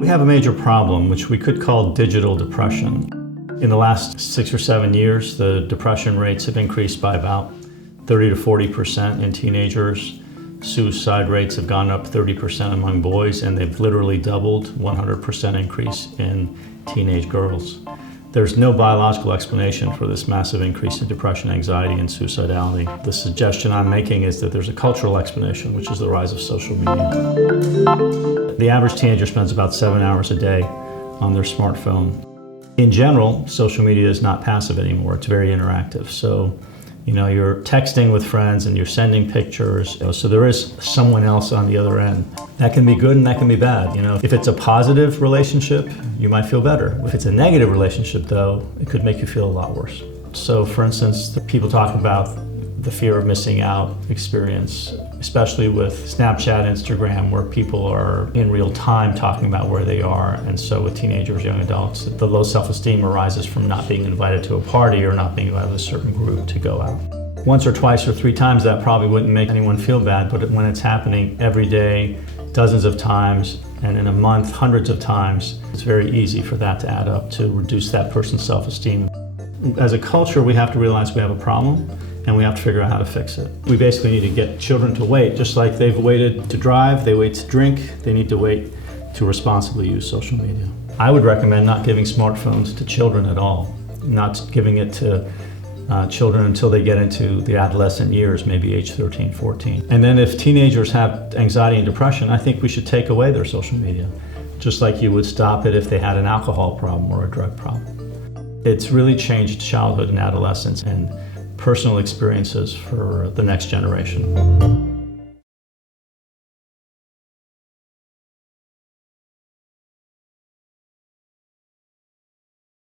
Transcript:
We have a major problem, which we could call digital depression. In the last 6 or 7 years, the depression rates have increased by about 30 to 40% in teenagers. Suicide rates have gone up 30% among boys, and they've literally doubled, 100% increase in teenage girls. There's no biological explanation for this massive increase in depression, anxiety, and suicidality. The suggestion I'm making is that there's a cultural explanation, which is the rise of social media. The average teenager spends about 7 hours a day on their smartphone. In general, social media is not passive anymore. It's very interactive. So, you're texting with friends and you're sending pictures. So there is someone else on the other end. That can be good and that can be bad. If it's a positive relationship, you might feel better. If it's a negative relationship, though, it could make you feel a lot worse. So, for instance, people talk about the fear of missing out experience, especially with Snapchat, Instagram, where people are in real time talking about where they are. And so with teenagers, young adults, the low self-esteem arises from not being invited to a party or not being invited to a certain group to go out. Once or twice or 3 times, that probably wouldn't make anyone feel bad, but when it's happening every day, dozens of times, and in a month, hundreds of times, it's very easy for that to add up to reduce that person's self-esteem. As a culture, we have to realize we have a problem, and we have to figure out how to fix it. We basically need to get children to wait, just like they've waited to drive, they wait to drink, they need to wait to responsibly use social media. I would recommend not giving smartphones to children at all, not giving it to children until they get into the adolescent years, maybe age 13, 14. And then if teenagers have anxiety and depression, I think we should take away their social media, just like you would stop it if they had an alcohol problem or a drug problem. It's really changed childhood and adolescence and personal experiences for the next generation.